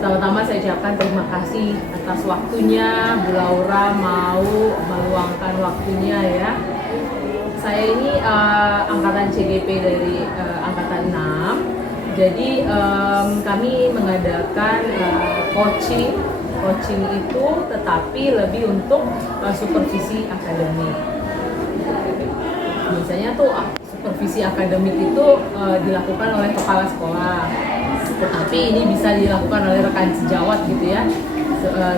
Pertama-tama saya ucapkan terima kasih atas waktunya Bu Laura mau meluangkan waktunya ya. Saya ini angkatan CGP dari angkatan 6. Jadi kami mengadakan coaching itu tetapi lebih untuk supervisi akademik. Biasanya tuh supervisi akademik itu dilakukan oleh kepala sekolah, tetapi ini bisa dilakukan oleh rekan sejawat gitu ya,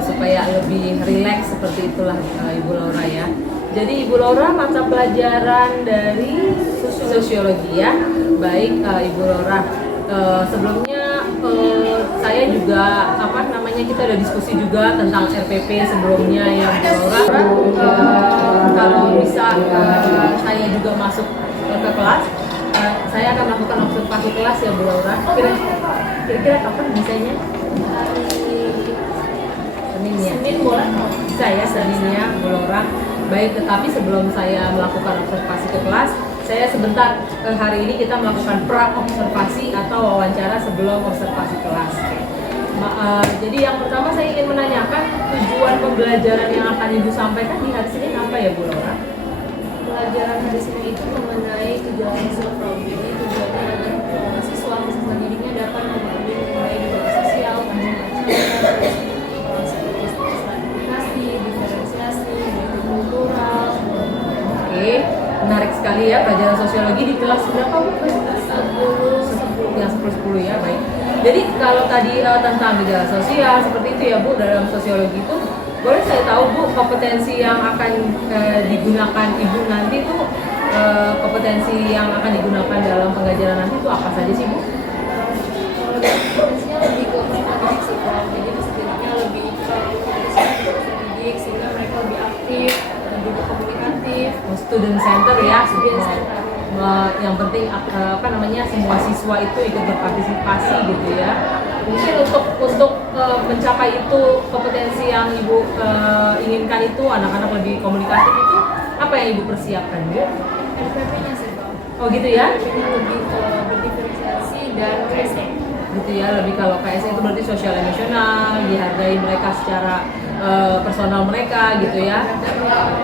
supaya lebih rileks seperti itulah Ibu Laura ya. Jadi Ibu Laura mata pelajaran dari sosiologi ya. Baik Ibu Laura, sebelumnya saya juga kita udah diskusi juga tentang RPP sebelumnya ya Bu Laura. Kalau bisa saya juga masuk ke kelas, saya akan melakukan observasi kelas ya Bu Laura. Kira-kira kapan bisanya? Senin ya? Senin boleh? Bisa ya Seninnya Bu Laura. Baik, tetapi sebelum saya melakukan observasi ke kelas, saya sebentar hari ini kita melakukan pra-observasi atau wawancara sebelum observasi kelas. Jadi yang pertama saya ingin menanyakan tujuan pembelajaran yang akan Ibu sampaikan di hari Senin apa ya Bu Laura? Pelajaran hari Senin itu mengenai kejelasan sosial problem. Tujuannya agar siswa peserta didiknya dapat memahami mengenai kejelasan sosial, stratifikasi, diferensiasi, kultural. Oke, menarik sekali ya pelajaran sosiologi di kelas berapa Bu? 10 yang 10 ya, baik. Jadi kalau tadi tentang gejala sosial seperti itu ya Bu, dalam sosiologi itu boleh saya tahu Bu kompetensi yang akan digunakan Ibu nanti itu kompetensi yang akan digunakan dalam pengajaran nanti itu apa saja sih Bu? Kompetensinya lebih ke peserta didik sih Pak. Jadi peserta didiknya lebih ke didik sehingga mereka lebih aktif dan juga komunikatif. Student center ya. Student center. Yang penting semua siswa itu ikut berpartisipasi gitu ya. Mungkin untuk mencapai itu kompetensi yang Ibu inginkan itu anak-anak lebih komunikatif itu apa yang Ibu persiapkan Bu? RPP-nya sih Pak. Oh gitu ya? RPP-nya lebih berdiferensiasi dan KSE. Gitu ya, lebih kalau KSE itu berarti sosial emosional, dihargai mereka secara personal mereka gitu ya,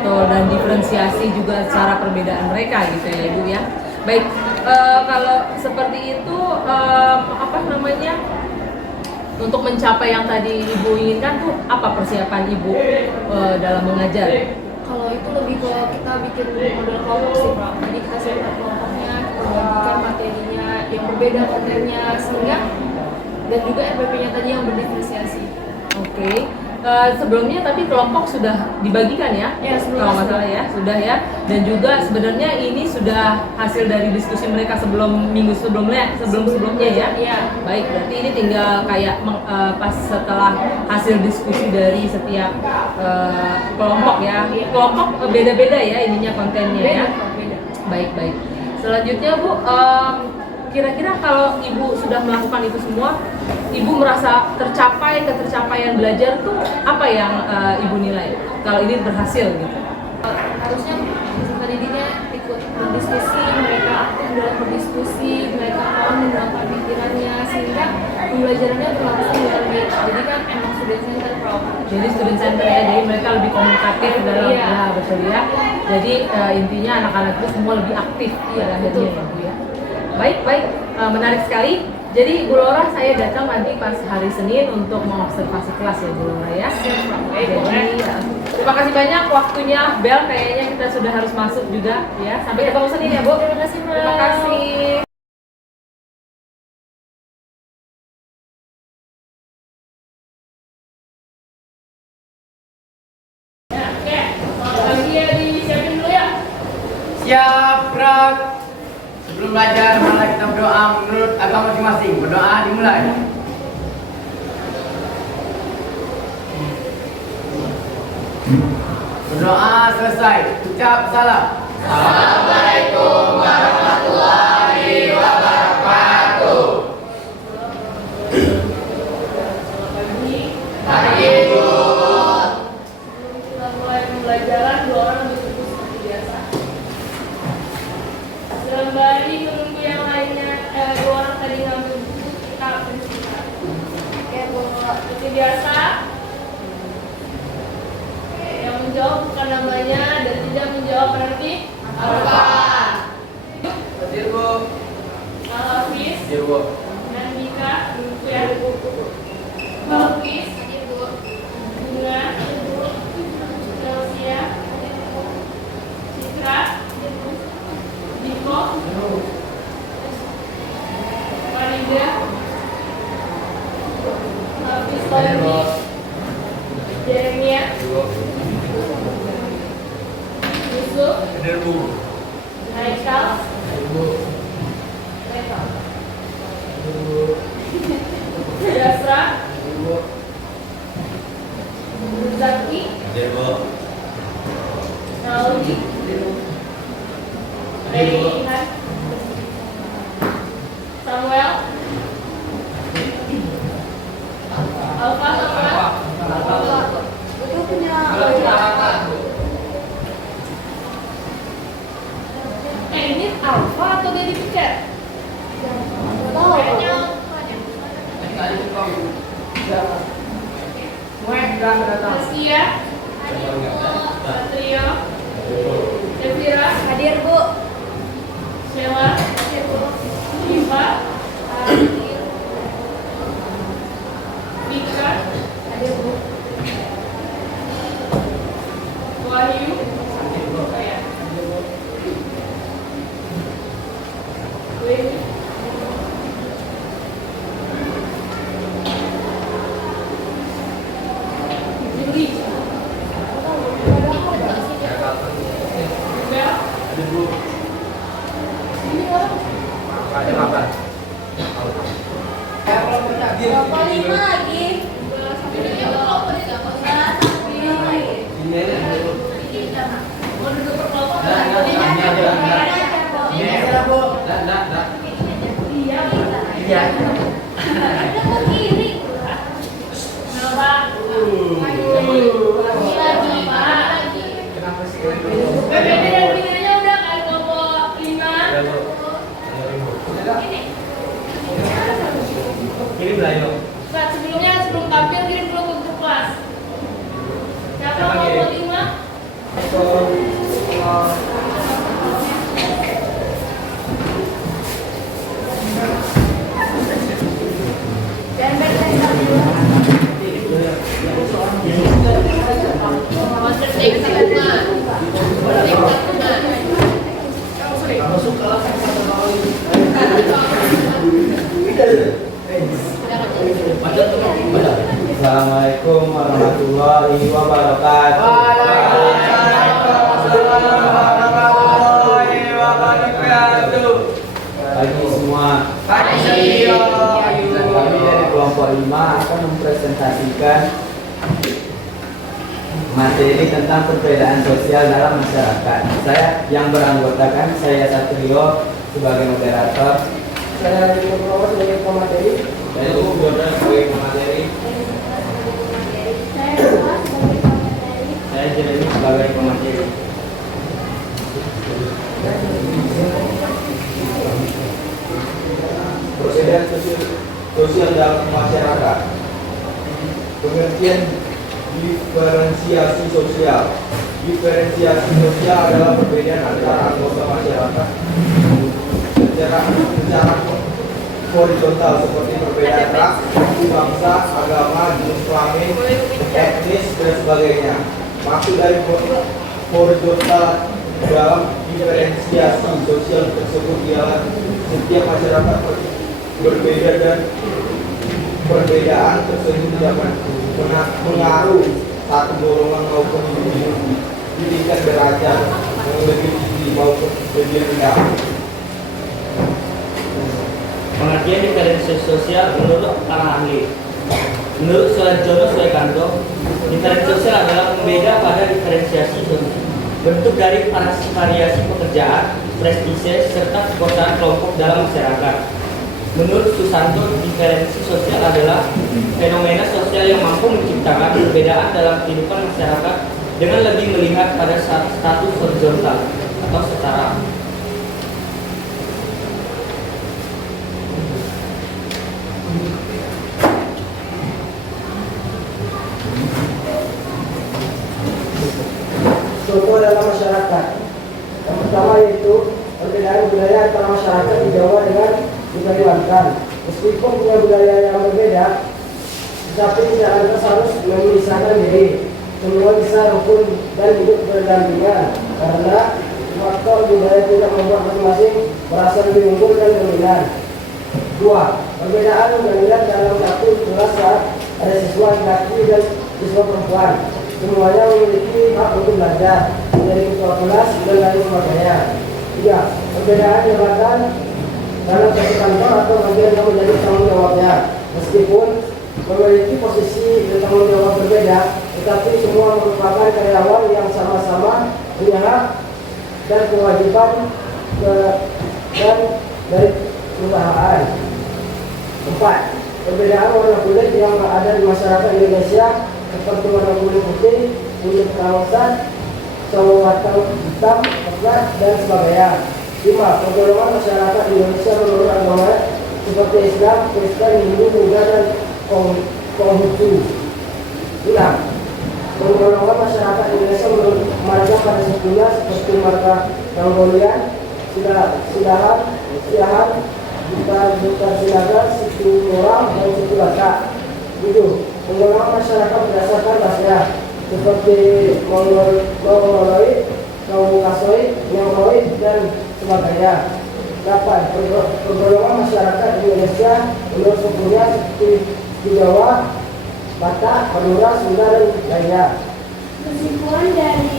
dan diferensiasi juga secara perbedaan mereka gitu ya Ibu ya. Baik, kalau seperti itu untuk mencapai yang tadi Ibu inginkan tuh apa persiapan Ibu dalam mengajar? Kalau itu lebih ke kita bikin model kelompok sih Pak. Jadi kita siapkan kelompoknya, kita bagikan materinya yang berbeda kontennya sehingga dan juga RPP-nya tadi yang berdiferensiasi. Oke. Sebelumnya tapi kelompok sudah dibagikan ya? Ya, kalau nggak salah ya, sudah ya. Dan juga sebenarnya ini sudah hasil dari diskusi mereka minggu sebelumnya ya? Iya. Baik, berarti ini tinggal kayak pas setelah hasil diskusi dari setiap kelompok ya. Kelompok beda-beda ya ininya kontennya ya? Beda. Baik. Selanjutnya Bu, kira-kira kalau Ibu sudah melakukan itu semua, Ibu merasa ketercapaian belajar tuh apa yang Ibu nilai kalau ini berhasil gitu? Harusnya peserta didiknya ikut berdiskusi, mereka aktif dalam berdiskusi, mereka mau menggunakan pikirannya sehingga pembelajarannya berlangsung dengan baik. Jadi kan emang student center Prof. Jadi student center ya, jadi mereka lebih komunikatif dalam ya betul ya. Jadi intinya anak-anak itu semua lebih aktif pada akhirnya ya Bu ya. Baik, menarik sekali. Jadi Bu Laura, saya datang nanti pas hari Senin untuk mengobservasi kelas ya Bu Laura ya. Jadi terima kasih banyak waktunya Bel, kayaknya kita sudah harus masuk juga ya. Sampai ketemu Senin ya Bu. Terima kasih Mbak. Terima kasih. Siap, Brak. Sebelum belajar, mari kita berdoa menurut agama masing-masing. Berdoa dimulai. Berdoa selesai. Ucap salam. Assalamualaikum warahmatullahi wabarakatuh. Pagi Ibu. Sebelum kita mulai pembelajaran, dua orang duduk seperti biasa. Sembari menunggu yang lainnya, dua orang tadi ngambil buku, kita beristirahat. Oke, Bu. seperti biasa. Yang menjawab bukan namanya dan tidak menjawab berarti apa? Hadir Bu. Hafiz Hadir Bu. dan Mika dulu ya. Hafiz, Bunga, Chelsea, Citra, Diko, Farida, Hafiz lagi, Jeremia, Yusuf, Hadir Bu. Haikal, Hadir Bu. Reva, Jasra, Hadir Bu. Zaki, Hadir Bu. Naudi, Reyhan, Samuel, Alfa, Itu punya ini Alfa atau dia dipecat? Kayaknya Askia, Satrio, Devira, hadir Bu. Sheila, Diva, Mika, Hadir Bu. Wahyu, oh ya, Wendy, Juli, Bel, Hadir Bu. ini orang Hadir apa? Berapa lima lagi? mau duduk berkelompok Iya. Udah ke kiri. Kenapa? Lagi. Kenapa sih? PPD dan pinggirnya udah kan kelompok 5. Kirim lah yuk. Saat sebelum tampil kirim dulu ke grup kelas. Siapa Siapa kelompok kirim? 5? Dan baik-baik dulu. Assalamualaikum warahmatullahi wabarakatuh. Pagi semua. Kami dari kelompok 5 akan mempresentasikan materi tentang perbedaan sosial dalam masyarakat. Saya yang beranggotakan, saya Satrio sebagai moderator. Saya Diko sebagai pemateri. Saya Ugo sebagai pemateri. Saya Jeremy sebagai pemateri. Perbedaan sosial dalam masyarakat. Pengertian diferensiasi sosial. Diferensiasi sosial adalah perbedaan antara anggota masyarakat secara horizontal seperti perbedaan ras, suku, bangsa, agama, jenis kelamin, etnis dan sebagainya. Maksud dari horizontal dalam diferensiasi sosial tersebut ialah setiap masyarakat berbeda dan perbedaan tersebut dapat mengaruh satu golongan maupun individu di tingkat derajat yang lebih tinggi maupun lebih rendah. Pengertian diferensiasi sosial menurut para ahli. Menurut Jono Suekanto, diferensiasi sosial adalah pembeda pada diferensiasi sosial, bentuk dari variasi pekerjaan, prestise, serta kekuasaan kelompok dalam masyarakat. Menurut Susanto, diferensiasi sosial adalah fenomena sosial yang mampu menciptakan perbedaan dalam kehidupan masyarakat dengan lebih melihat pada status horizontal atau setara. budaya antara masyarakat di Jawa dengan di Kalimantan. Meskipun punya budaya yang berbeda, tetapi tidak lantas harus memisahkan diri. Semua bisa rukun dan hidup berdampingan karena faktor budaya tidak membuat masing-masing merasa lebih unggul dan dominan. 2. Perbedaan terlihat dalam satu kelas saat ada siswa laki dan siswa perempuan. Semuanya memiliki hak untuk belajar dari ketua kelas dan lain sebagainya. 3. Perbedaan jabatan dalam satu kantor atau bagian yang menjadi tanggung jawabnya. Meskipun memiliki posisi dan tanggung jawab berbeda, tetapi semua merupakan karyawan yang sama-sama punya hak dan kewajiban dan dari perusahaan. 4. Perbedaan warna kulit yang ada di masyarakat Indonesia seperti warna kulit putih, kulit kawasan, sawo matang hitam, coklat, dan sebagainya. 5. Pergolongan masyarakat Indonesia menurut agama seperti Islam, Kristen, Hindu, Buddha, dan Konghucu. 6. Pergolongan masyarakat Indonesia menurut marga pada sukunya seperti marga Mongolian, Siahan, Bukan Sinaga, Situ Orang, dan Situ Batak. 7. Pergolongan masyarakat berdasarkan rasnya seperti Mongoloid, Kaukasoid, Negroid, dan sebagainya. 8. Pergolongan masyarakat Indonesia menurut sukunya seperti di Jawa, Batak, Madura, Sunda, dan lainnya. Kesimpulan dari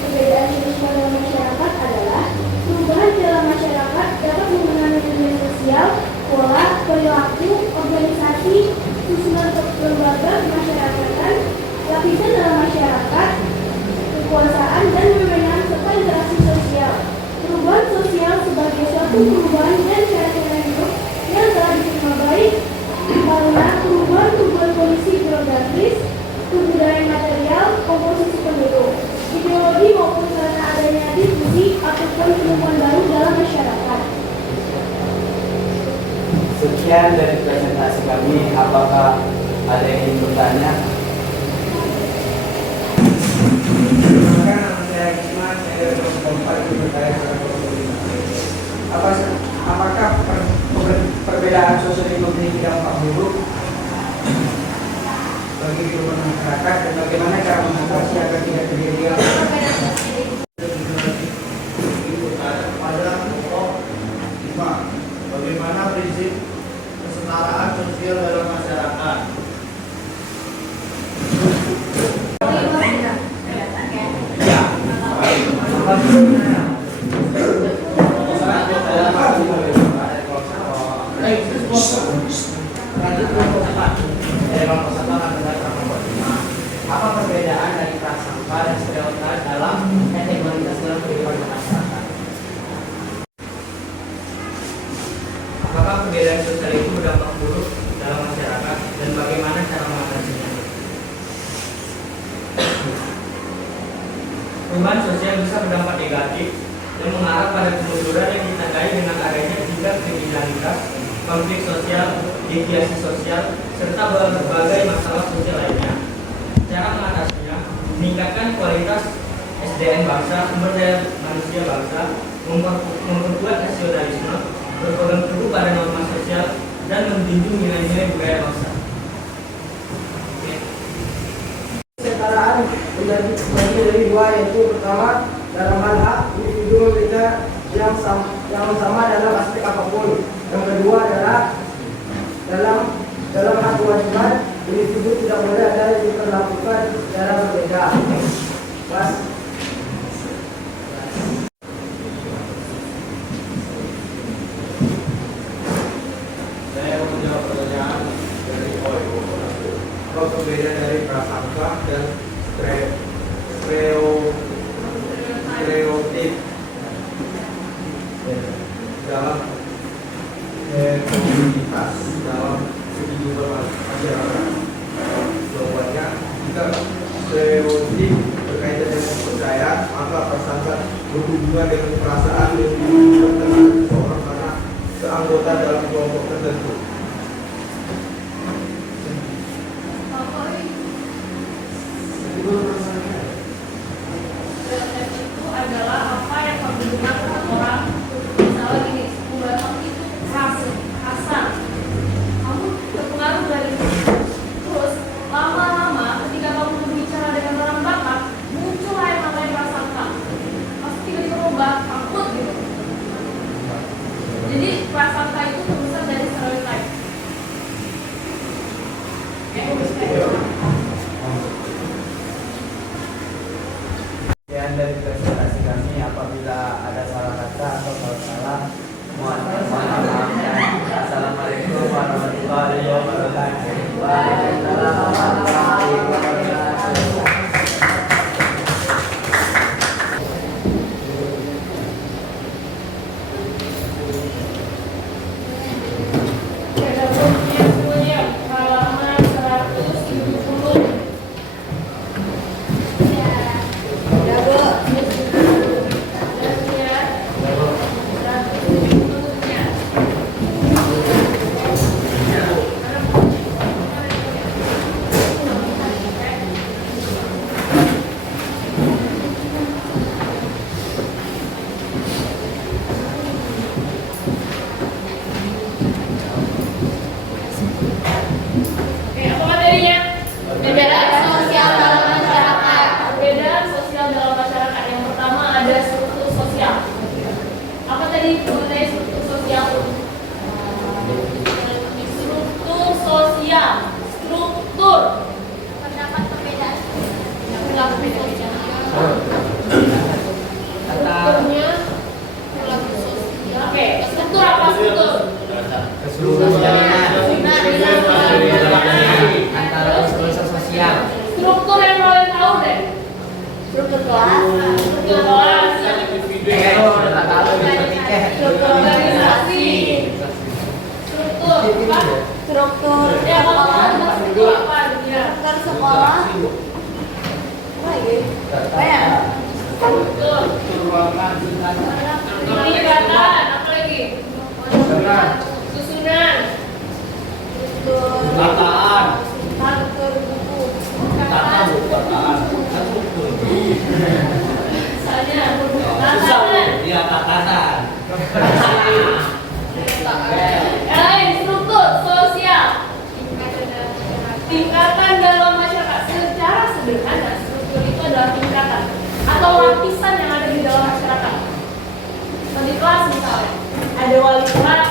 perbedaan sosial dalam masyarakat adalah perubahan dalam masyarakat dapat mengenai media sosial, pola, perilaku, organisasi, susunan lembaga masyarakatan, lapisan dalam masyarakat, kekuasaan, dan wewenang serta interaksi sosial. Perubahan sosial sebagai suatu perubahan dan cara-cara hidup yang telah diterima baik karena perubahan kondisi geografis, kebudayaan material, komposisi penduduk, ideologi maupun karena adanya diskusi ataupun penemuan baru dalam masyarakat. Sekian dari presentasi kami. Apakah ada yang ingin bertanya? Apakah perbedaan sosial itu memiliki dampak buruk bagi kehidupan masyarakat dan bagaimana cara mengatasi agar tidak terjadi bagaimana prinsip kesetaraan sosial dalam masyarakat? Apa perbedaan dari prasangka dan stereotip dalam kategoritas dalam kehidupan masyarakat? Apakah perbedaan sosial itu berdampak buruk dalam masyarakat dan bagaimana cara mengatasinya? Perubahan sosial bisa berdampak negatif dan mengarah pada kemunduran yang ditandai dengan adanya tingkat kriminalitas, konflik sosial, deviasi sosial, serta berbagai masalah sosial lainnya. Cara mengatasinya, meningkatkan kualitas SDM bangsa, sumber daya manusia bangsa, memperkuat nasionalisme, berpegang teguh pada norma sosial, dan menjunjung nilai-nilai budaya bangsa. Kesetaraan menjadi dari dua, yaitu pertama dalam hal hak individu memiliki yang sama dalam aspek apapun. Yang kedua adalah dalam hak kewajiban individu tidak boleh ada yang diperlakukan secara berbeda. Mas. Saya mau menjawab pertanyaan dari Oi. apa perbedaan dari prasangka dan stereotip dalam komunitas dalam kehidupan masyarakat? Jawabannya, jika stereotip berkaitan dengan kepercayaan, maka prasangka berhubungan dengan perasaan yang terhadap seseorang karena keanggotaan dalam kelompok tertentu. Stereotip itu adalah apa yang berhubungan dengan orang Sekian dari presentasi kami. Apabila ada salah kata atau salah, mohon maaf. Assalamualaikum warahmatullahi wabarakatuh. Waalaikumsalam warahmatullahi wabarakatuh. Halaman 170. Oke, apa materinya? Perbedaan sosial dalam masyarakat. Perbedaan sosial dalam masyarakat. Yang pertama ada struktur sosial. Apa tadi mengenai struktur sosial? Struktur sosial. Struktur. Terdapat perbedaan. Perilaku sosial. Strukturnya perilaku sosial. Oke, struktur apa struktur? Struktur yang kalian tahu deh. Struktur kelas. Struktur kelas. Struktur organisasi. Struktur apa? Struktur Ya, kalau kamu struktur apa? Ya. struktur sekolah lagi kayak Struktur. Peningkatan. Apa lagi? Susunan. Tataan. struktur buku Misalnya, tatanan. Iya, tatanan. Struktur sosial. Tingkatan dalam masyarakat. Secara sederhana, struktur itu adalah tingkatan atau lapisan yang ada di dalam masyarakat. Di kelas misalnya, ada wali kelas,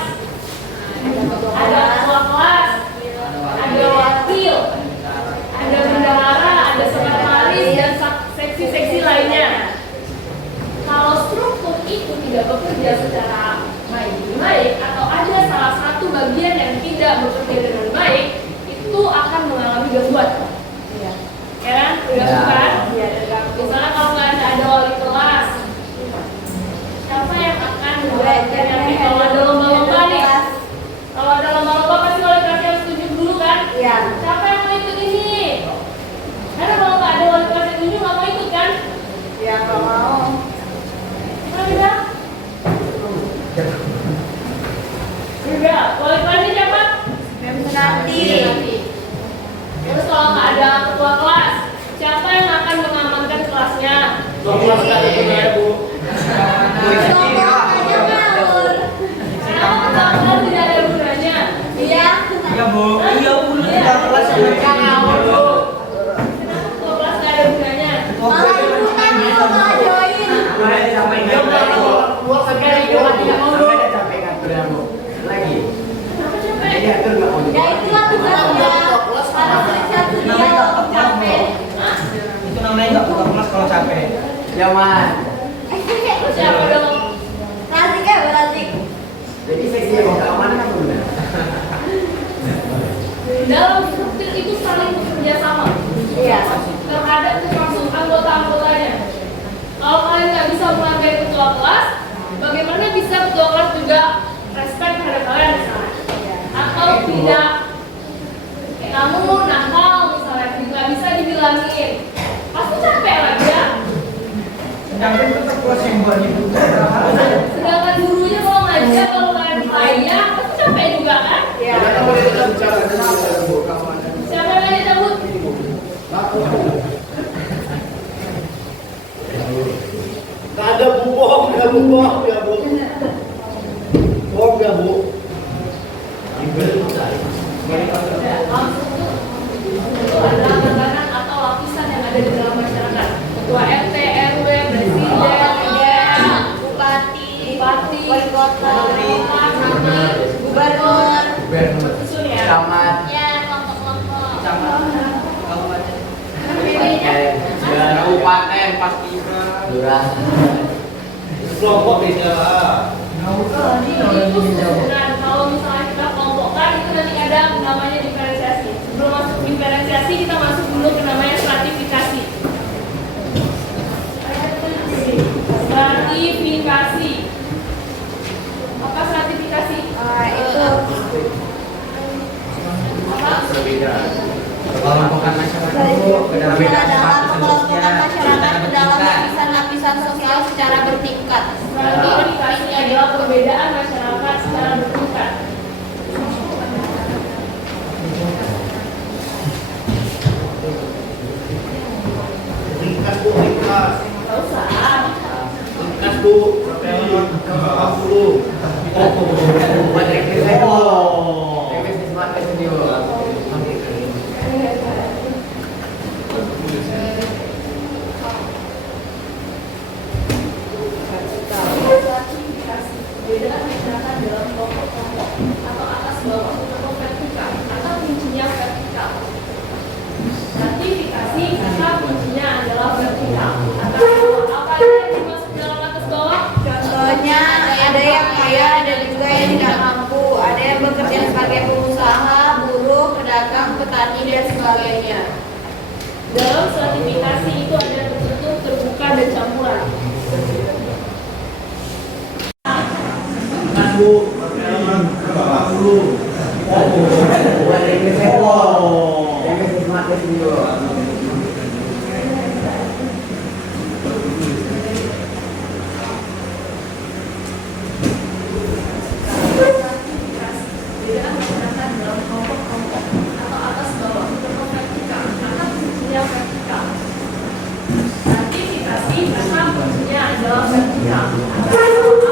ada ketua kelas, ada wakil, ada bendahara, ada sekretaris, dan seksi-seksi lainnya. Kalau struktur itu tidak bekerja secara baik atau ada salah satu bagian yang tidak bekerja dengan baik, itu akan mengalami gangguan. Ya kan? Udah bukan? Misalnya kalau nggak ada wali kelas, siapa yang akan belajar nanti kalau ada lomba-lomba nih? Kalau ada lomba-lomba pasti wali kelasnya harus tunjuk dulu kan? Iya. Siapa yang mau ikut ini? Karena kalau nggak ada wali kelas yang tunjuk nggak mau ikut kan? ya nggak mau Gimana beda? Beda. Wali kelasnya siapa? nanti Terus kalau nggak ada ketua kelas, siapa yang akan mengamankan kelasnya? Kelas tadi ya, Bu. Karena ketua kelas tidak ada gunanya. iya Iya, Bu. Iya, Bu. Iya. Kelas yang awal, Bu. Kenapa ketua kelas nggak ada gunanya? malah ikutan kalau malah join Kenapa capek? ya itulah tugasnya harus satu dia untuk capek Itu namanya nggak buka kelas kalau capek. Terus siapa dong? Razik ya Razik Dalam struktur itu saling bekerja sama. iya Terhadap termasuk anggota-anggotanya. Kalau kalian nggak bisa menghargai ketua kelas, bagaimana bisa ketua kelas juga respect terhadap kalian misalnya? Atau tidak? Kamu nakal misalnya, nggak bisa dibilangin. Pasti capek lagi ya. Sedangkan tetap kelas yang buat itu. Sedangkan gurunya kalau ngajar, kalau kalian ditanya, pasti capek juga kan? iya Siapa yang ngajak cabut? Nggak ada bu, bohong ya bu, bohong ya bu. Bohong ya bu. Itu adalah tatanan atau lapisan yang ada di dalam masyarakat. Ketua RT, RW, presiden, bupati bupati, wali kota bupati, gubernur susun ya. ya kelompok-kelompok kabupaten pasti Lurah. Kelompok beda lah. Itu susunan. Kalau misalnya kita kelompokkan itu nanti ada namanya diferensiasi. Sebelum masuk diferensiasi kita masuk dulu ke namanya stratifikasi. Stratifikasi. Apa stratifikasi? Itu kelompokan masyarakat dalam pengelompokan masyarakat ke dalam lapisan-lapisan sosial secara bertingkat. Stratifikasi adalah perbedaan masyarakat secara bertingkat. Ringkas bu, ringkas. Nggak usah. Ringkas bu, berapa 40. buat revisi revisi smart studio Stratifikasi perbedaan masyarakat dalam kelompok-kelompok atau atas bawah atau vertikal atau kuncinya vertikal. Stratifikasi kata kuncinya adalah vertikal. Atas bawah apa yang dimaksud dalam atas bawah? Contohnya ada yang kaya, ada juga yang tidak mampu, ada yang bekerja sebagai pengusaha, buruh, pedagang, petani dan sebagainya. Dalam stratifikasi itu ada tertutup, terbuka, dan campuran. Bu, 40. buat revisi revisi smart studio Perbedaan masyarakat dalam kelompok-kelompok atau atas bawah atau vertikal atau kuncinya vertikal. Stratifikasi kata kuncinya adalah vertikal.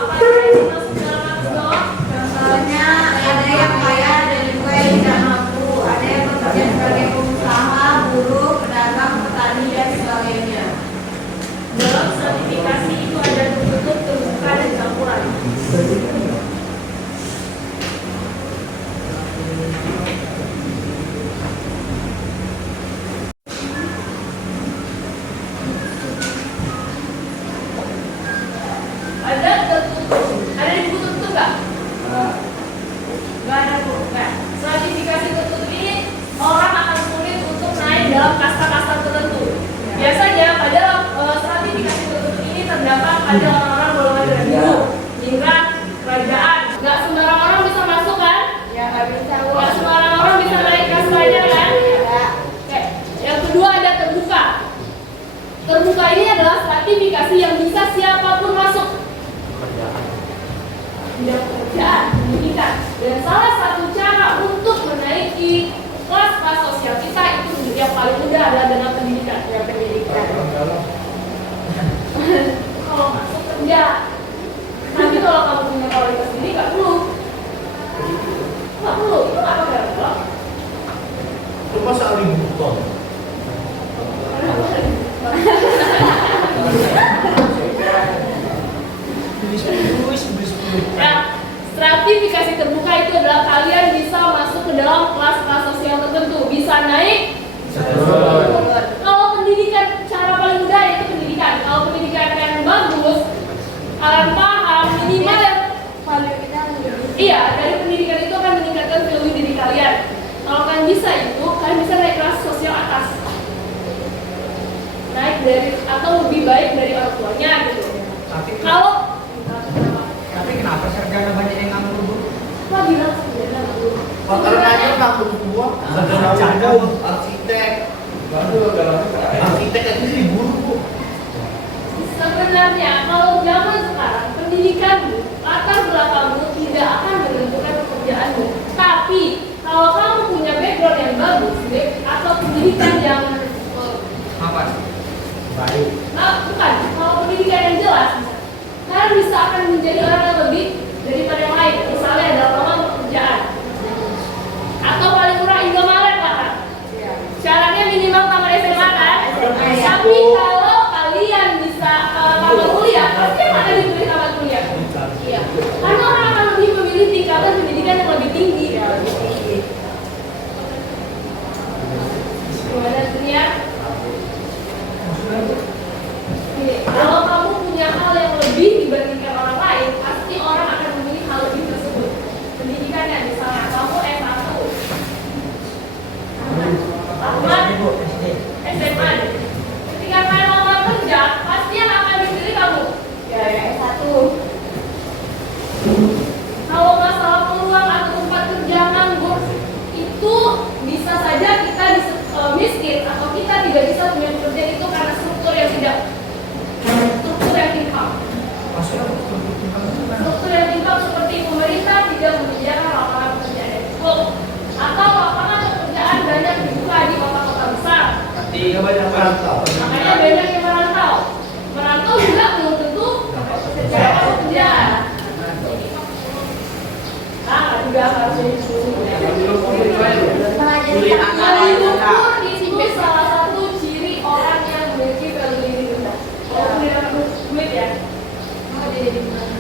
Apa yang dimaksud dalam atas bawah? Contohnya ada yang kaya, ada juga yang tidak mampu, ada yang bekerja sebagai pengusaha, buruh, pedagang, petani dan sebagainya. Dalam stratifikasi itu ada tertutup, terbuka, dan campuran. Ada tertutup, ada di buku tertutup nggak? Nggak ada bu. Nah, stratifikasi tertutup ini orang akan sulit untuk naik dalam kasta-kasta tertentu. Biasanya pada stratifikasi tertutup ini terdapat pada orang-orang golongan tertentu, hingga kerajaan. Nggak sembarang orang bisa masuk kan? Ya nggak bisa bu. Nggak sembarang orang bisa naik kastanya kan? Ya. Oke. Yang kedua ada terbuka. Terbuka ini adalah stratifikasi yang bisa siapapun masuk. Bidang pekerjaan, pendidikan, dan salah satu cara untuk menaiki kelas sosial kita itu yang paling mudah adalah dengan pendidikan. Ya pendidikan. Kalau masuk kerja, tapi kalau kamu punya kualitas sendiri nggak perlu. Nggak perlu, itu nggak pakai kalau. Cuma sekali buton. Ya, stratifikasi terbuka itu adalah kalian bisa masuk ke dalam kelas-kelas sosial tertentu, bisa naik. Kalau pendidikan cara paling mudah itu pendidikan. Kalau pendidikan kalian bagus, kalian paham minimal yang iya dari pendidikan itu akan meningkatkan value diri kalian. Kalau kalian bisa itu, kalian bisa naik kelas sosial atas, naik dari atau lebih baik dari orang tuanya gitu. Kalau tapi kenapa sarjana banyak yang nganggur bu? Wah bilang sebenarnya nggak dulu. Karena kamu semua sarjana arsitek. Arsitek aja sih guru bu. Sebenarnya kalau zaman sekarang pendidikanmu, latar belakangmu tidak akan menentukan pekerjaanmu. Tapi kalau kamu punya background yang bagus, atau pendidikan yang Apa? Baik. bukan, kalau pendidikan yang jelas, kalian bisa akan menjadi orang yang lebih daripada yang lain. Misalnya dalam lowongan pekerjaan, atau paling murah Indomaret lah kan. Syaratnya minimal tamat SMA kan. Tapi kalau kalian bisa tamat kuliah, pasti yang ada dipilih tamat kuliah. Iya banyak merantau. Makanya banyak yang merantau. Merantau juga belum tentu secara kerja. Nah, juga harusnya diskusi. Lumpur itu salah satu ciri orang yang memiliki value diri rendah. Kalau punya duit ya, maka dia jadi gimana?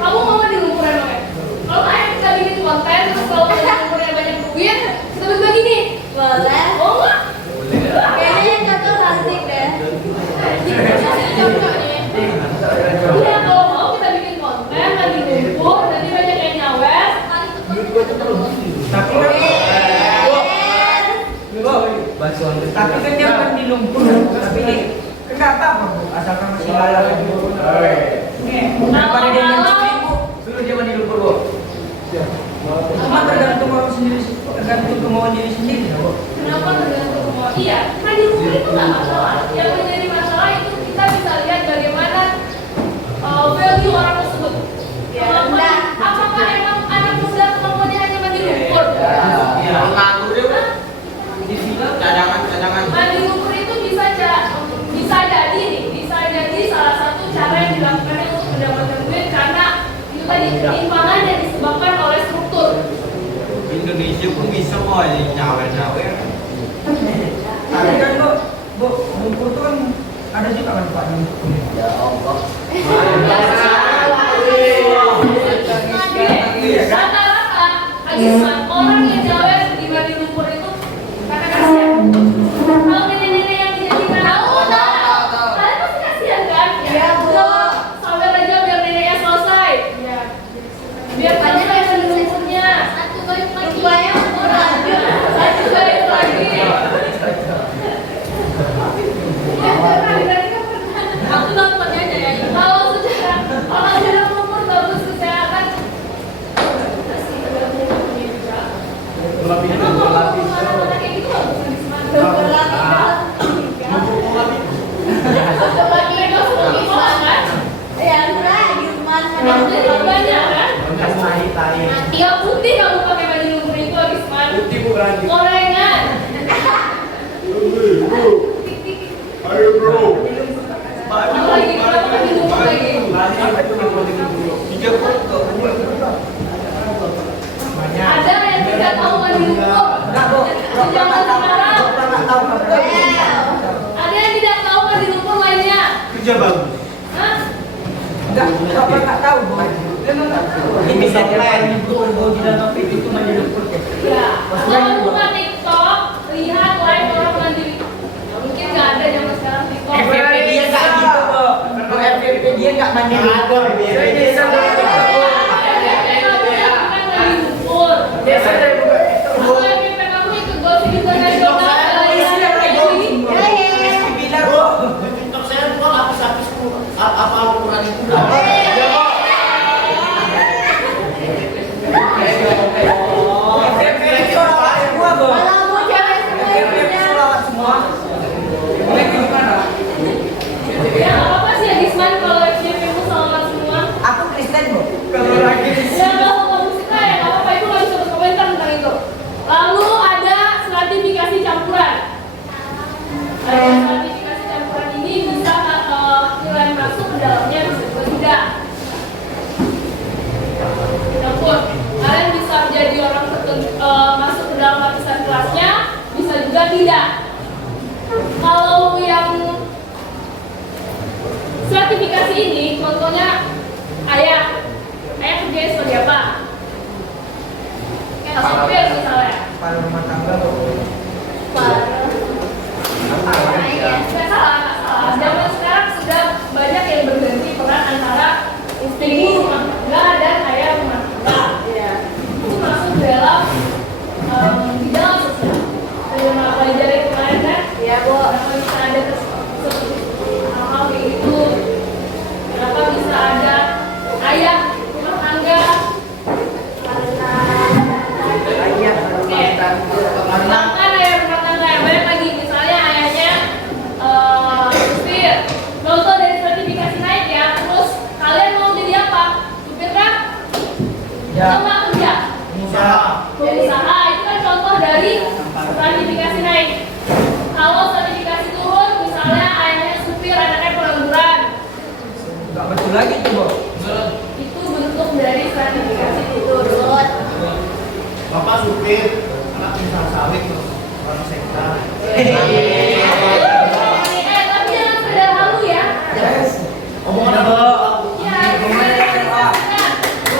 Kamu mau di lumpur ya, Noe? Kalau kita bikin konten, terus kalau di lumpur yang banyak duit, kita bagi-bagi nih. Boleh. Oh enggak? Kayaknya cocok asik deh. Iya, kalau mau kita bikin konten lagi lumpur, nanti banyak yang nyawet. Tapi tapi kan dia bukan di lumpur. Tapi kenapa Bu? Asalkan masih halal itu. Daripada dia mencuri Bu, suruh dia mandi lumpur Bu. Cuma tergantung orang sendiri, tergantung kemauan diri sendiri ya Bu. Kenapa tergantung kemauan? Iya, mandi lumpur itu nggak masalah. Yang menjadi masalah itu kita bisa lihat bagaimana value orang tersebut. Kemampuan, apakah emang anak muda kemampuannya hanya mandi lumpur? Iya. Nganggur dia Bu. Di final cadangan. Mandi lumpur itu bisa jadi salah satu cara yang dilakukan untuk mendapatkan duit karena itu tadi penyimpangan yang disebabkan oleh struktur. Indonesia pun bisa kok nyawer. Tapi kan Bu, lumpur itu kan ada juga manfaatnya untuk kulit. Ya Allah. Rata-rata Agisman, orang yang nyawer di mandi lumpur itu karena kasihan. Kalau nenek-nenek yang dijadikan kalian pasti kasihan kan? Iya, Bu. Sawer aja biar neneknya selesai. Biar selesai mandi lumpurnya. Rupanya kurang. Satu baik lagi. Aku nontonnya aja ya. Kalau secara lumpur bagus kesehatan. Emang kalau kemana-mana kayak gitu bagus Agisman. Lagi itu suka gimana kan? Ya, enggak, Gilman. Jadi banyak kan? Tahi. Tiga putih kamu pakai baju lumpur itu Agisman. Putih bukan. Gorengan. Ayo bro. Apa lagi? Kenapa baju lumpur lagi? Ada yang tidak tahu mandi lumpur. Jangan sekarang. Ada yang tidak tahu mandi lumpur lainnya. Kerja bagus. Hah? Enggak tahu Bu. Ini bisa plan itu di dalam itu mandi lumpur. Ya. Kalau buka TikTok, lihat live orang mandi. Ya, mungkin nggak ada zaman sekarang TikTok. FVP dia nggak gitu Bu. Kalau FVP dia nggak mandi lumpur. Biasa dari buka itu Bu. Aku yang FVP kamu ikut gosip internasional. Bilang Bu. TikTok saya bukan habis-habis apa Al-Quran itu. FVP itu orang semua Bu. Kalau mau cewek semua FVP punya. selawat semua. Boleh gimana? Ya nggak apa-apa sih Agisman kalau FVP mu selamat semua. Aku Kristen Bu. Kalau lagi Ya kalau kamu suka ya nggak apa-apa, itu nggak bisa berkomentar tentang itu. Lalu ada stratifikasi campuran. Stratifikasi campuran ini bisa nilai masuk ke dalamnya, bisa juga tidak. Campur. Kalian bisa menjadi orang masuk ke dalam lapisan kelasnya, bisa juga tidak. Kalau yang stratifikasi ini, contohnya ayah kerjanya sebagai apa? Kayak sopir misalnya. kepala rumah tangga Bu. Nggak salah. Zaman sekarang sudah banyak yang berganti peran antara ibu rumah tangga dan ayah rumah tangga. Itu masuk dalam di dalam sosial. Saya pelajari kemarin kan? Ya, Bu. Kenapa bisa ada hal-hal kayak gitu? Kenapa bisa ada ayah rumah tangga? Ayah Oke. Sedangkan ayah rumah tangga yang Tapi jangan sekedar halu ya. Omongan apa? Ya,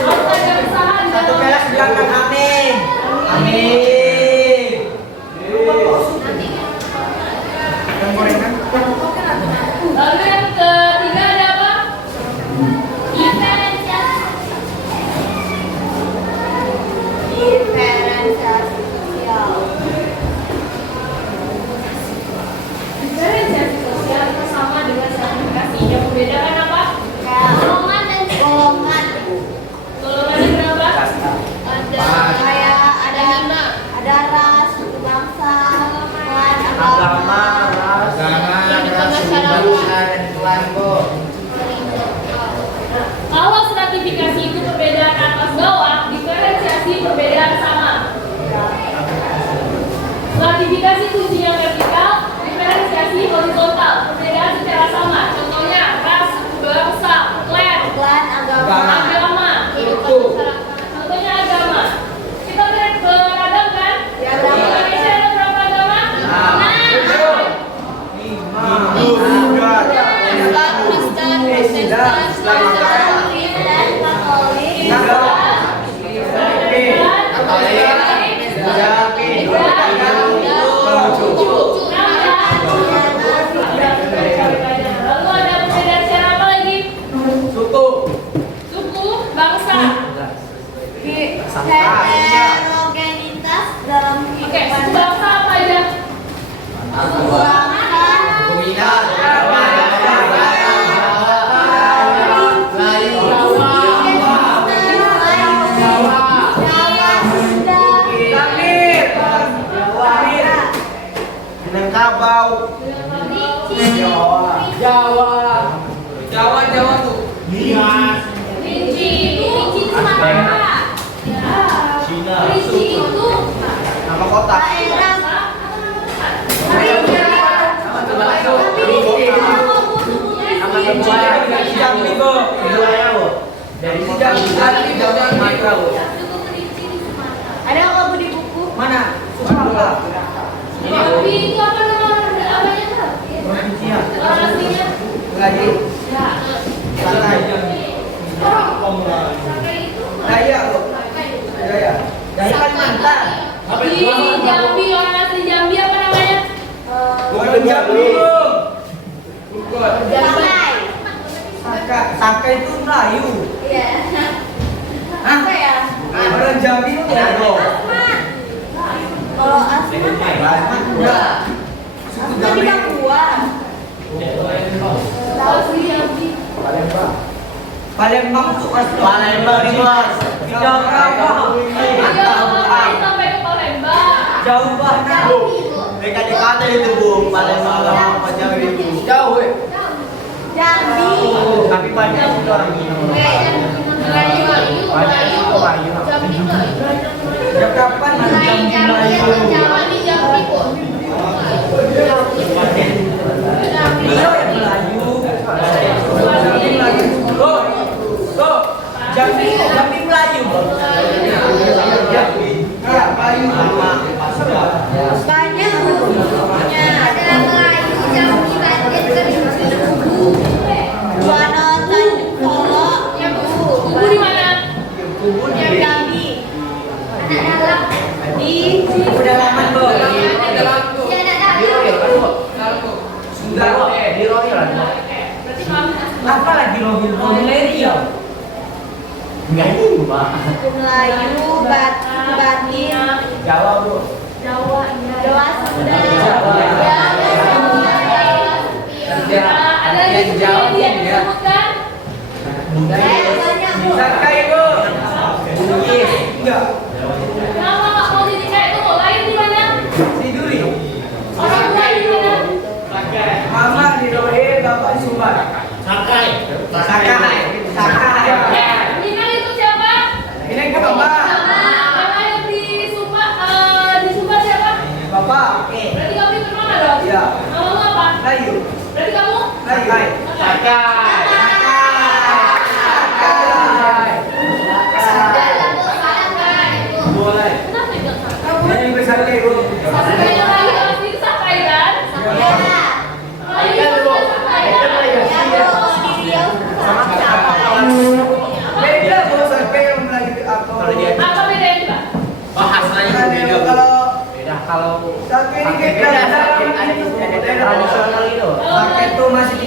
harus ada usaha di dalam. Silakan amin. Amin. Lalu yang ketiga ada apa? Diferensiasi sosial. Diferensiasi sosial itu sama dengan sertifikasi. Yang membedakan apa? Golongan dan golongan. Golongannya berapa? Ada kayak ada ras, suku bangsa, klan, agama. Kalau stratifikasi itu perbedaan atas bawah, diferensiasi perbedaan sama. Stratifikasi kuncinya vertikal, diferensiasi horizontal, perbedaan secara sama. Contohnya ras, bangsa, klan, Klan, agama. agama, kehidupan masyarakat. Contohnya agama. Kita beragam kan? Ya, Di Indonesia ada berapa agama? Islam, Kristen, Katolik, dan Katolik. Lalu ada perbedaan secara apa lagi? Suku. Suku, bangsa. Heterogenitas dalam Oke, kehidupan. suku bangsa apa aja? Minangkabau. Jawa tuh. Rinci itu Sumatera. Ya. Cina. Rinci itu Nama kota. Daerah. Jambi Bu. Dari Jambi tadi jangan Sumatera Bu. Ada kamu di buku? Mana? Sumatera. Jambi itu apa namanya? Provinsinya. Orang aslinya? Lagi. Ya. Santai. Daya Bu. Daya. Daya Kalimantan. Di Jambi, orang asli Jambi apa namanya? Bukan Jambi Bu. Bukan. Damai. Saka itu Melayu. Iya. Hah? Apa ya? Orang Jambi itu Londo. Kalau asli Asmat enggak. Suku kan di Jambi. Papua. Asli Jambi. Palembang itu asli. Palembang itu asli. Jauh berapa? Iya, ngapain sampai ke Palembang? Jauh banget. Dekat-dekat itu Bu. Palembang sama Jambi itu. Jauh. Jambi. Tapi banyak juga orang Melayu, Melayu, Jambi Melayu. Ya kapan ada Jambi Melayu? Jawa di Jambi kok. Beliau yang Melayu. Loh, Jambi Melayu. Ya, Melayu. Banyak bukunya. Ada Melayu, Jambi, Banten, Kerinci, Kubu. Buana, Tanjung Solo, Kubu di mana? yang Jambi. Anak dalam di Pedalaman Bu. ya anak dalam. Di Rohil. Berarti kami Apa lagi Rohil? Rohil. Enggak ini Pak. Melayu, Batin, Jawa Bu. Jawa, Jawa, Sunda. Jawa. Ada lagi yang disebutkan? Banyak bu. Sakai Bu. Bugis. Enggak. Kenapa nggak mau jadi kayak itu? Lahir di mana? Tiduri. Orang tua di mana? Mama di Rohil, Bapak di Sumbar. Sakai. Nina itu siapa? Ini ke Bapak. Kakak yang di Sumbar siapa? Bapak. Berarti kamu itu mana dong? Iya. Namamu apa? Layu. Berarti kamu? Sakai. Boleh. Kenapa itu? Ini bisa Bu. Sakai yang lagi asli itu Sakai kan?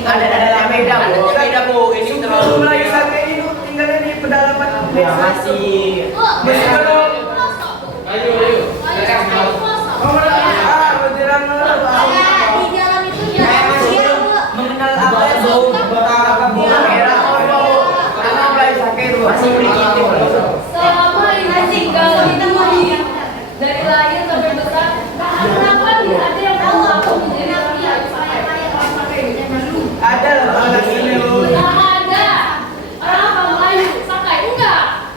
Ada beda, Bu. Beda, Bu. Ini terlalu Melayu Sake ini tinggalnya di pedalaman desa. masih Belum. ayo. Beneran Di jalan itu dia mengenal apa ya bau bunga merah karena Melayu Sake itu Masih primitif. Selama ini tinggal dari lahir sampai besar, kenapa tidak ada yang tahu aku menjadi ada lah anak ini loh. Nggak ada. Orang apa Melayu? Sakai enggak.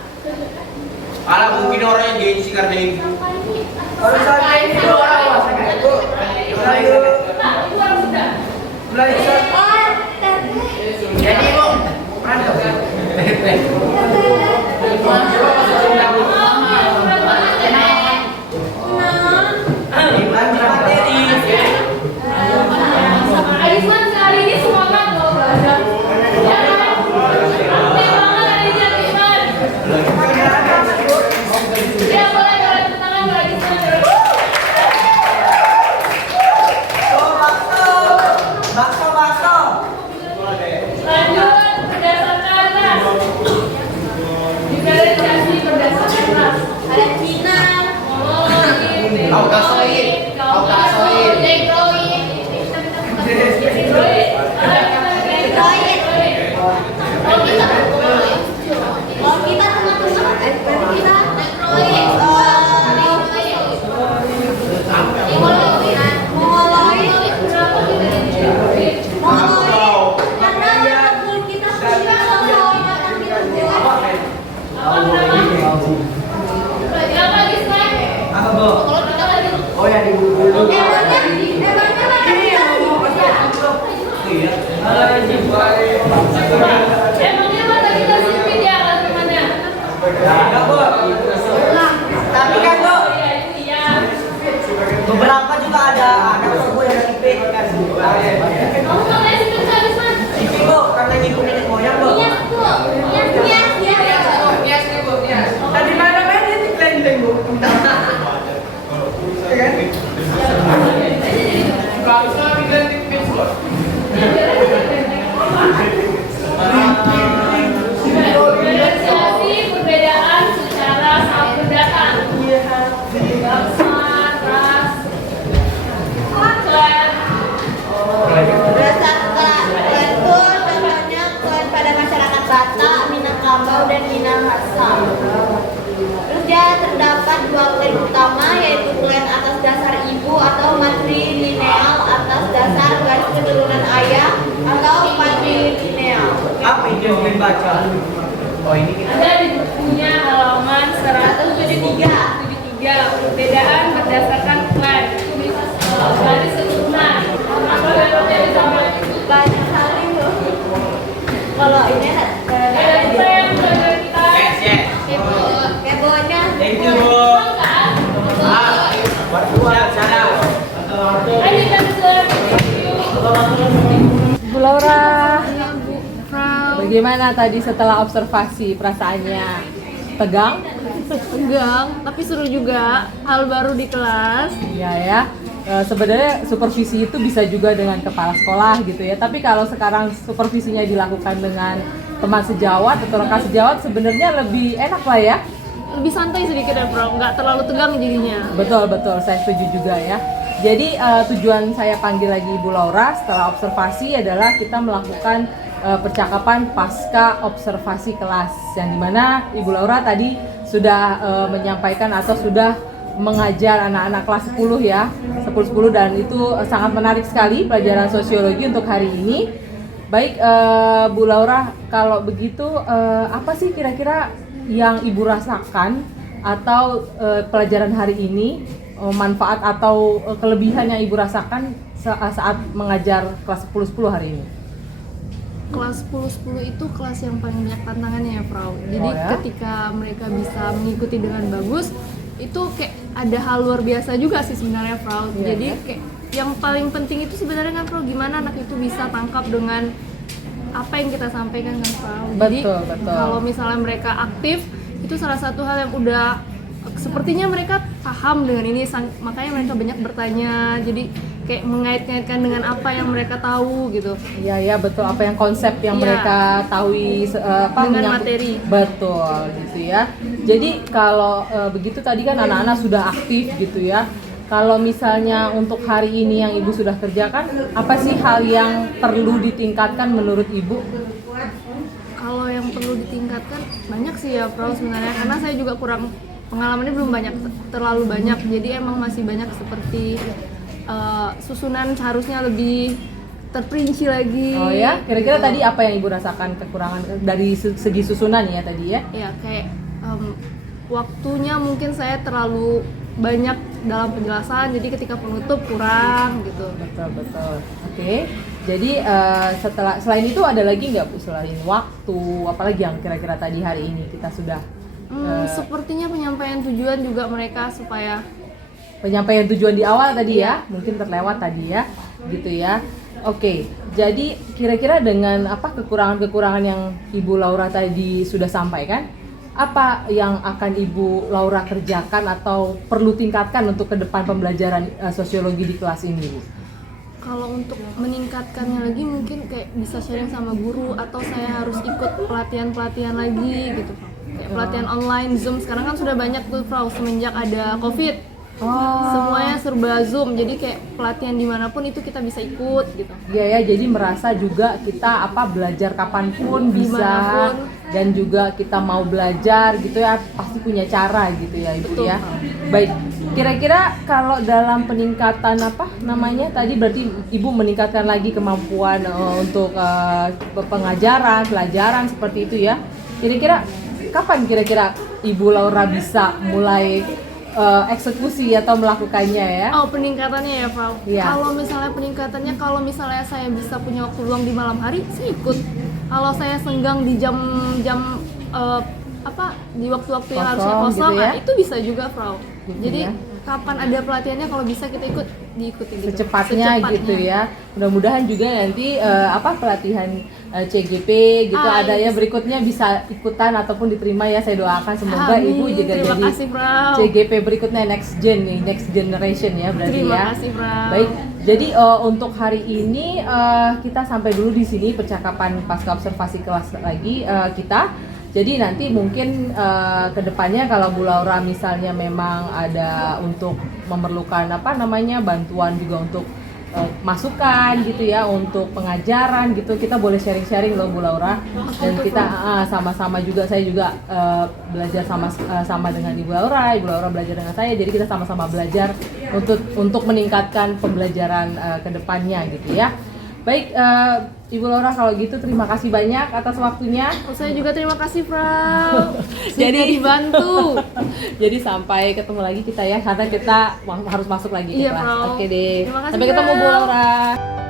Alah mungkin orang yang gengsi karena ibu. Kalau Sake ini tuh orang apa Sake itu Melayu Nah, itu orang muda. Melayu Sake. Jadi Bu, pernah Sama Aisman hari ini semangat loh belajar. Ya kan? Aktif banget hari ini Aisman. Ya boleh tepuk tangan buat Aisman. Lanjut berdasarkan ras. Diferensiasi berdasarkan ras. ada Cina, Kaukasoid, Negroid. Negroid. kalau kita teman-teman berarti kita mongoloid karena warna kulit kita putih mongoloid warna kita jelek. Apa namanya? Yang lagi snack. Apa bu? Oh ya di buku. Emangnya warna kita Emangnya mata kita sipit ya kan temannya? Enggak bu. Tapi kan bu, Oh iya itu iya. beberapa juga ada bu yang tipik kan. Kamu nggak sipit nggak Wisman? Tipik bu, karena ngikut nenek moyang bu. Nias tuh, nias. Tadi mana main dia tikleng bu. Ya kan? Diferensiasi perbedaan secara saberdatan. Bangsa, ras, klan. Berdasarkan itu contohnya klan pada masyarakat Batak, Minangkabau dan Minahasa. Terus dia terdapat dua klan utama yaitu klan atas dasar ibu atau matrilineal atas dasar garis keturunan ayah atau patrilineal. Apa itu yang ingin baca? Oh ini kita. Ada di bukunya halaman 173 perbedaan berdasarkan klan. Garis keturunan. Apa bedanya bisa Banyak kali loh. Kalau ini ada tren belajar kita. kebonya Thank you, Bu. Kan? Siap, sana. Ayo kita belajar. Bu Laura, bagaimana tadi setelah observasi perasaannya? Tegang? Tegang, tapi seru juga. Hal baru di kelas. Iya ya. Sebenarnya supervisi itu bisa juga dengan kepala sekolah gitu ya. Tapi kalau sekarang supervisinya dilakukan dengan teman sejawat atau rekan sejawat sebenarnya lebih enak lah ya. Lebih santai sedikit ya, Bro. Nggak terlalu tegang jadinya. Betul, saya setuju juga ya. Jadi tujuan saya panggil lagi Ibu Laura setelah observasi adalah kita melakukan percakapan pasca observasi kelas, yang dimana Ibu Laura tadi sudah menyampaikan atau sudah mengajar anak-anak kelas 10 ya, 10 dan itu sangat menarik sekali pelajaran sosiologi untuk hari ini. Baik Bu Laura, kalau begitu apa sih kira-kira yang Ibu rasakan atau pelajaran hari ini, manfaat atau kelebihan yang Ibu rasakan saat mengajar kelas 10 hari ini? Kelas 10 itu kelas yang paling banyak tantangannya ya, Frau. Jadi ya? ketika mereka bisa mengikuti dengan bagus, itu kayak ada hal luar biasa juga sih sebenarnya, Frau. Iya, Jadi kayak yang paling penting itu sebenarnya kan, Frau, gimana anak itu bisa tangkap dengan apa yang kita sampaikan kan, Frau. Jadi Betul. kalau misalnya mereka aktif, itu salah satu hal yang udah sepertinya mereka paham dengan ini, makanya mereka banyak bertanya, jadi kayak mengait-ngaitkan dengan apa yang mereka tahu gitu. Iya ya betul, apa yang konsep yang Iya. mereka tahu Dengan materi. Betul gitu ya. Jadi kalau begitu tadi kan anak-anak sudah aktif gitu ya. Kalau misalnya untuk hari ini yang Ibu sudah kerjakan, apa sih hal yang perlu ditingkatkan menurut Ibu? Kalau yang perlu ditingkatkan banyak sih ya Prof sebenarnya, karena saya juga kurang pengalamannya, belum terlalu banyak, jadi emang masih banyak seperti susunan seharusnya lebih terperinci lagi. Oh ya, kira-kira Gitu. tadi apa yang Ibu rasakan kekurangan dari segi susunan ya tadi ya? Ya kayak waktunya mungkin saya terlalu banyak dalam penjelasan, jadi ketika penutup kurang gitu. Betul. Oke. Jadi selain itu ada lagi nggak Bu, selain waktu, apalagi yang kira-kira tadi hari ini kita sudah Sepertinya penyampaian tujuan juga mereka supaya penyampaian tujuan di awal tadi ya, mungkin terlewat tadi ya, gitu ya. Oke, jadi kira-kira dengan apa kekurangan-kekurangan yang Ibu Laura tadi sudah sampaikan, apa yang akan Ibu Laura kerjakan atau perlu tingkatkan untuk ke depan pembelajaran sosiologi di kelas ini, Bu? kalau untuk meningkatkannya lagi mungkin kayak bisa sharing sama guru, atau saya harus ikut pelatihan-pelatihan lagi gitu. Kayak pelatihan online, Zoom, sekarang kan sudah banyak tuh Frau semenjak ada Covid. Semuanya serba Zoom, jadi kayak pelatihan dimanapun itu kita bisa ikut gitu. Iya ya, jadi merasa juga kita belajar kapanpun bisa, Dimanapun. dan juga kita mau belajar gitu ya, pasti punya cara gitu ya Ibu. Betul. Ya. Baik, kira-kira kalau dalam peningkatan tadi berarti Ibu meningkatkan lagi kemampuan untuk pengajaran, pelajaran seperti itu ya. Kira-kira kapan kira-kira Ibu Laura bisa mulai eksekusi atau melakukannya ya? Oh, peningkatannya ya, Frau. Iya. Kalau misalnya peningkatannya, kalau misalnya saya bisa punya waktu luang di malam hari, saya ikut. Kalau saya senggang di jam-jam di waktu-waktu yang harusnya Kosong kosong, gitu ya? itu bisa juga, Frau. Gitu Jadi ya. kapan ada pelatihannya, kalau bisa kita diikuti gitu. Secepatnya gitu ya. Mudah-mudahan juga nanti pelatihan CGP gitu Ah, ada ya iya. berikutnya bisa ikutan ataupun diterima ya, saya doakan semoga Amin. Ibu juga Terima jadi kasih, Frau. CGP berikutnya next generation ya berarti Terima ya. kasih, Frau. Baik. Jadi untuk hari ini kita sampai dulu di sini percakapan pasca observasi kelas lagi kita. Jadi nanti mungkin kedepannya kalau Bu Laura misalnya memang ada untuk memerlukan bantuan juga untuk masukan gitu ya untuk pengajaran gitu, kita boleh sharing-sharing loh Bu Laura, dan kita sama-sama juga, saya juga belajar sama dengan Ibu Laura belajar dengan saya, jadi kita sama-sama belajar untuk meningkatkan pembelajaran kedepannya gitu ya. Baik, Ibu Laura kalau gitu terima kasih banyak atas waktunya. Saya juga terima kasih, Frau. Jadi dibantu. Jadi sampai ketemu lagi kita ya, karena kita harus masuk lagi ke Iya, kelas. Frau. Oke deh. Terima kasih, Sampai ketemu Bu Frau. Laura.